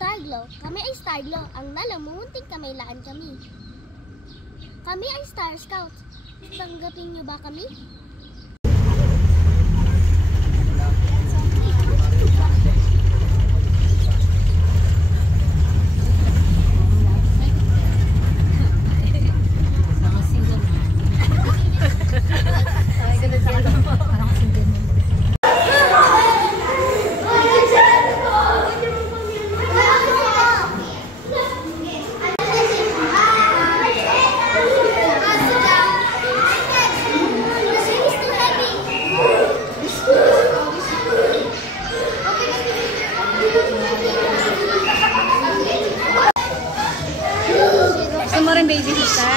Starglow. Kami ay Starglow. Ang nalamunting kamailaan kami. Kami ay Star Scouts. Tanggapin niyo ba kami? Gusto mo rin baby sister?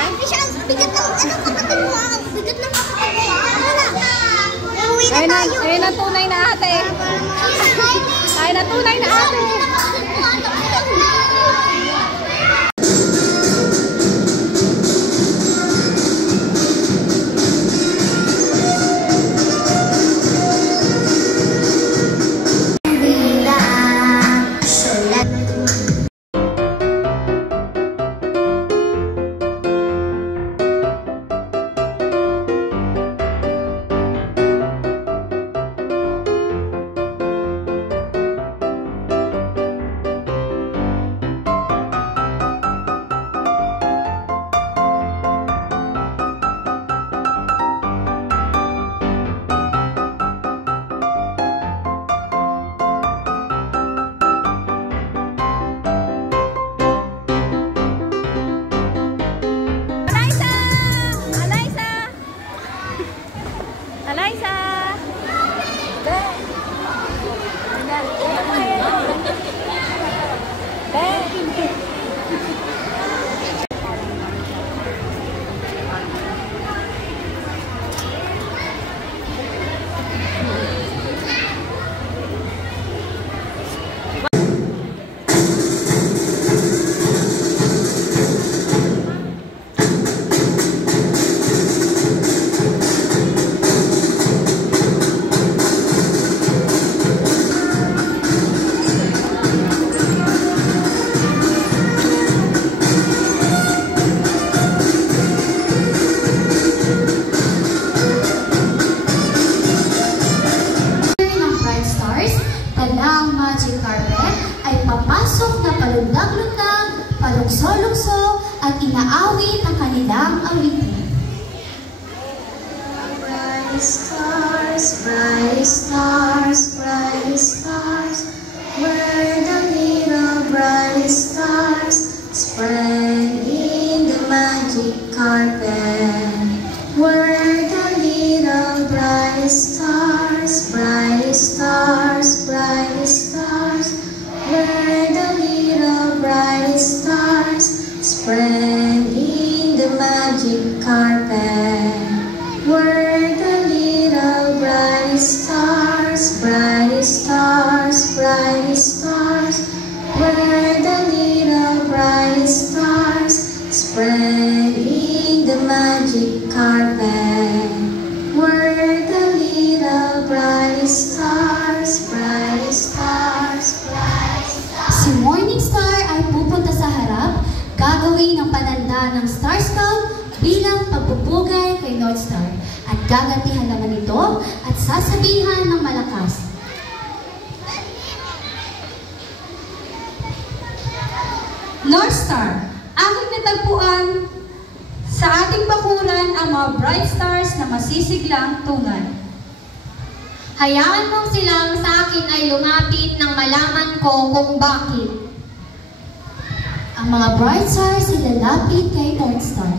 Bigat ng kakatan mo. Bigat ng kakatan mo. Uuwi na tayo. Ayun ang tunay na ate. Ayun ang tunay na ate. palundag-lundag, palungso-lungso, at inaawit ang kanilang awitin. Bright stars, bright stars, bright stars, were the little bright stars spreading the magic carpet. Were the little bright stars, bright stars, bright stars, were the little bright stars spreading the magic carpet. Were the little bright stars, bright stars, bright stars, were the little bright stars spreading the magic carpet. Were the little bright stars, bright stars, bright stars. Si Morning Star ay pupunta sa harap, gagawin ang pananda ng Star Scout bilang pagpupugay kay North Star. At gagantihan naman ito at sasabihan ng malakas. North Star, aking natagpuan sa ating bakuran ang mga bright stars na masisiglang tunay. Hayaan mong silang sa akin ay lumapit nang malaman ko kung bakit. Ang mga bright stars ay lalapit kay North Star.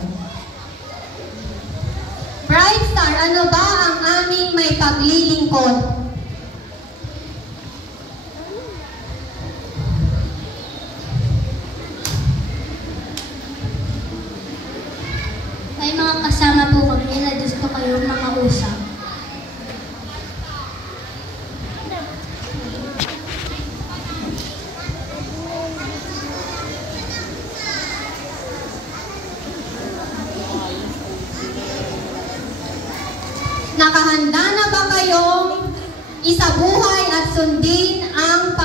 Bright Star, ano ba ang aming may paglilingkod? May mga kasama po kami na gusto kayong makausap. Nakahanda na ba kayong isabuhay at sundin ang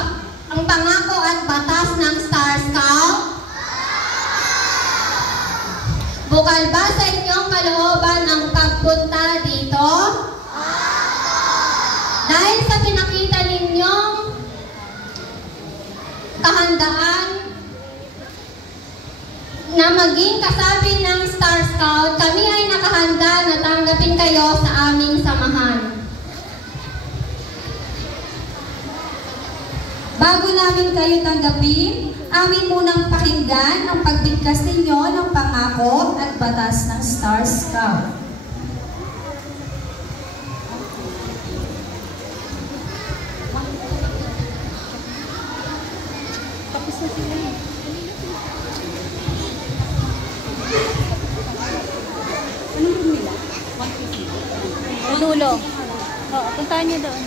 pangako at batas ng Bukal ba sa inyong kalooban ang pagpunta dito? Dahil sa pinakita ninyong kahandaan na maging kasabi ng Star Scout, kami ay nakahanda na tanggapin kayo sa aming samahan. Bago namin kayo tanggapin, amin munang pakinggan ang pagbigkas ninyo ng pangako at batas ng Star Scout. Anong room nila? 150. Dulo. Oo, puntahan niyo doon.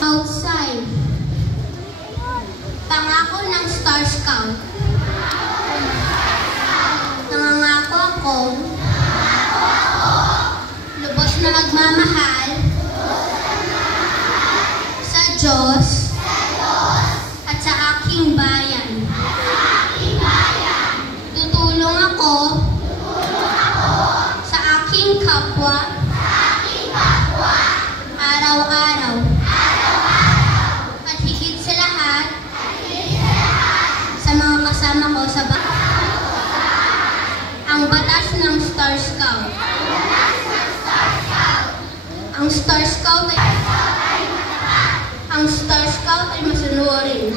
Outside. Pangako ng Star Scout. Nangangako ako lubos na magmamahal sa Diyos at sa aking bayan. Tutulong ako sa aking kapwa araw-araw. At higit sa lahat, sa mga kasama ko sa ang batas ng Star Scout. Ang Star Scout ay masunurin.